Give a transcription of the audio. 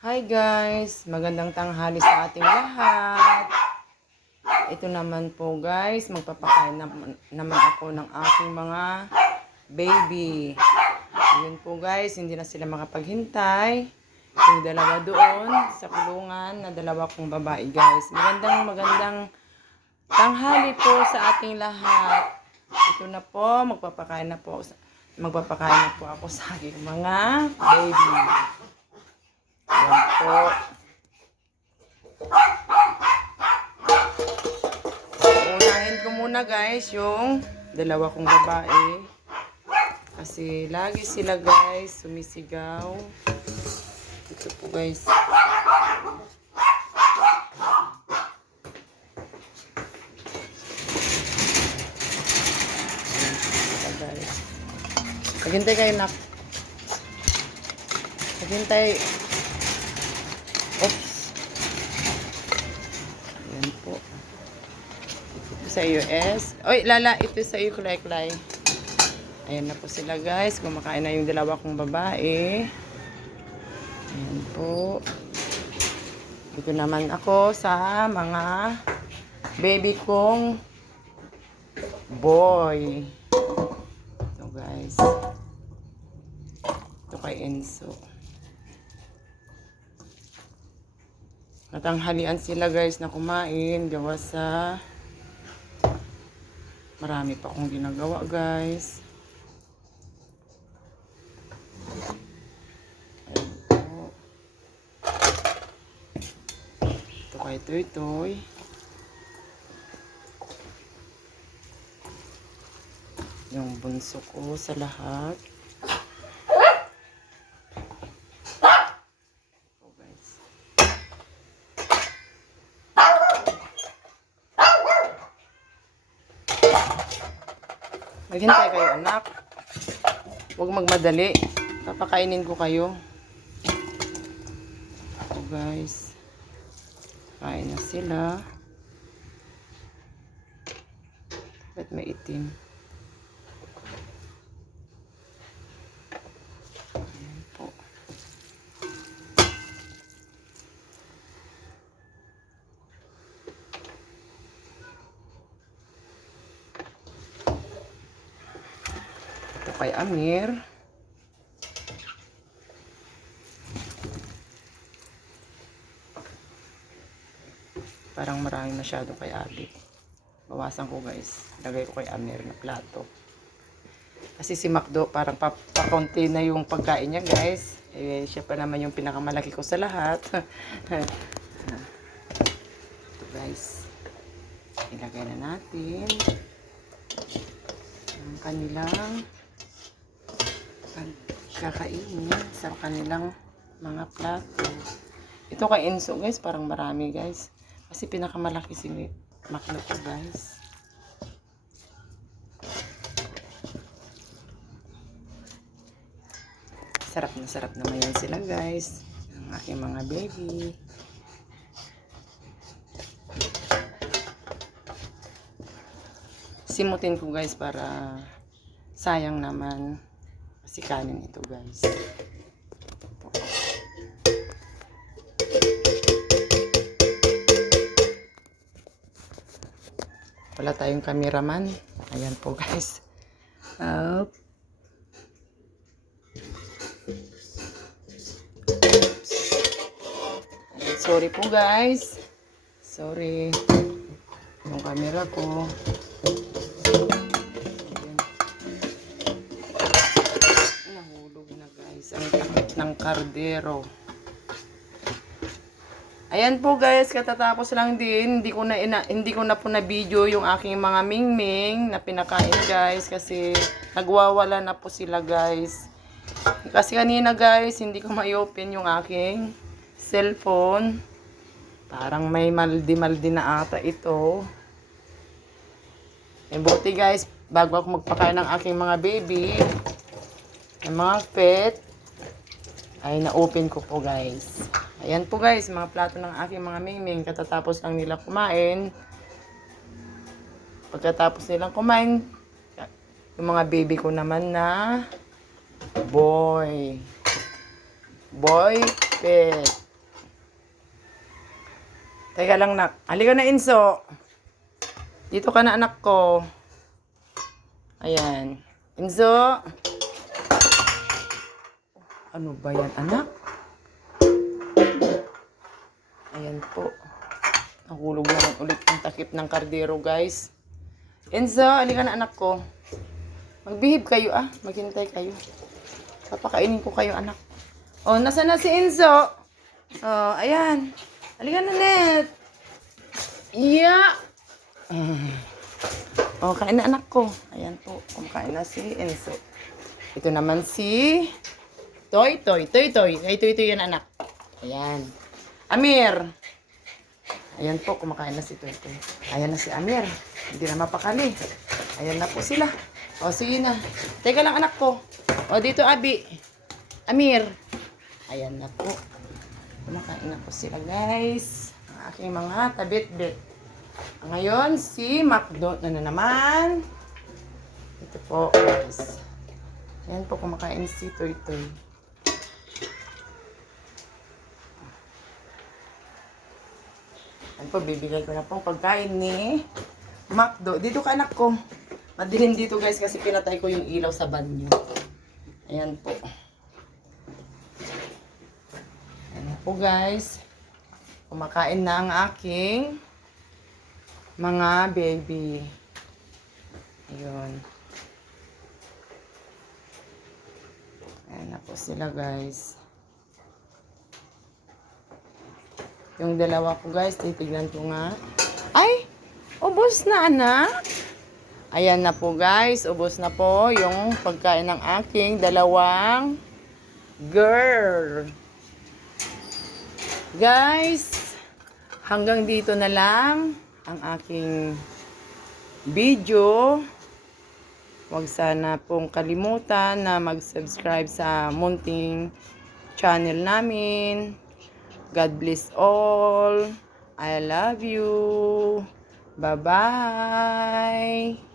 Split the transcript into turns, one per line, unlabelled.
Hi guys! Magandang tanghali sa ating lahat. Ito naman po guys, magpapakain nam- naman ako ng aking mga baby. Ayun po guys, hindi na sila makapaghintay. Yung dalawa doon sa kulungan na dalawa kong babae guys. Magandang magandang tanghali po sa ating lahat. Ito na po, magpapakain na po magpapakain na po ako sa aking mga baby. Yan po. Unahin ko muna guys yung dalawa kong babae. Kasi lagi sila guys sumisigaw. Ito po guys. Maghintay kayo nak. Maghintay. Ayan po. Ito sa US. Oy, Lala, ito sa iyo, kulay-kulay. Ayan na po sila, guys. Kumakain na yung dalawa kong babae. Ayan po. Dito naman ako sa mga baby kong boy. Ito, guys. Ito kay Enzo. Natanghalian sila guys na kumain gawa sa marami pa akong ginagawa guys. Ito Toy Toy. Yung bunso ko sa lahat. Ito guys. Maghintay kayo, anak. Huwag magmadali. Papakainin ko kayo. Oh, guys. Kain na sila. Ba't may itim? Kay Amir. Parang marami masyado kay Abi. Bawasan ko guys. Lagay ko kay Amir na plato. Kasi si Macdo parang pa pakonti na yung pagkain niya guys. Eh, siya pa naman yung pinakamalaki ko sa lahat. Ito guys. Ilagay na natin ang kanilang pagkakainin sa kanilang mga plato. Ito kay Enzo guys, parang marami guys. Kasi pinakamalaki si Makno ko guys. Sarap na sarap naman yan sila guys. Ang aking mga baby. Simutin ko guys para sayang naman kasi kanin ito guys. Wala tayong cameraman. Ayan po guys. Up. Sorry po guys. Sorry. Yung camera ko. Kardero. Ayan po guys, katatapos lang din. Hindi ko na ina, hindi ko na po na video yung aking mga mingming na pinakain guys kasi nagwawala na po sila guys. Kasi kanina guys, hindi ko ma-open yung aking cellphone. Parang may maldi-maldi na ata ito. Eh, buti guys, bago ako magpakain ng aking mga baby, ng mga pet, ay na-open ko po guys. Ayan po guys, mga plato ng aking mga mingming. Katatapos lang nila kumain. Pagkatapos nilang kumain, yung mga baby ko naman na boy. Boy pet. Teka lang, nak. Halika na, Inso. Dito ka na, anak ko. Ayan. Inso. Ano ba yan, anak? Ayan po. Nahulog naman ulit ang takip ng kardero, guys. Enzo, halika na anak ko. Magbihib kayo ah. Maghintay kayo. Papakainin ko kayo anak. Oh, nasa na si Enzo? Oh, ayan. Halika na, Net. Yeah. Oh, kain na anak ko. Ayan po. Kumakain na si Enzo. Ito naman si Toy Toy. Toy Toy. Ay, Toy Toy yan anak. Ayan. Amir. Ayan po, kumakain na si Toy Toy. Ayan na si Amir. Hindi na mapakali. Ayan na po sila. O, sige na. Teka lang anak ko. O, dito Abi. Amir. Ayan na po. Kumakain na po sila guys. Ang aking mga tabit-bit. Ngayon, si Macdo na, na naman. Ito po guys. Ayan po, kumakain si Toy Toy. Ayan po, bibigay ko na pong pagkain ni Macdo. Dito ka anak ko. Madilim dito guys kasi pinatay ko yung ilaw sa banyo. Ayan po. Ayan po guys. Kumakain na ang aking mga baby. Ayun. Ayan na po sila guys. Yung dalawa ko guys, titignan ko nga. Ay! Ubos na anak! Ayan na po guys, ubos na po yung pagkain ng aking dalawang girl. Guys, hanggang dito na lang ang aking video. Huwag sana pong kalimutan na mag-subscribe sa munting channel namin. God bless all. I love you. Bye-bye.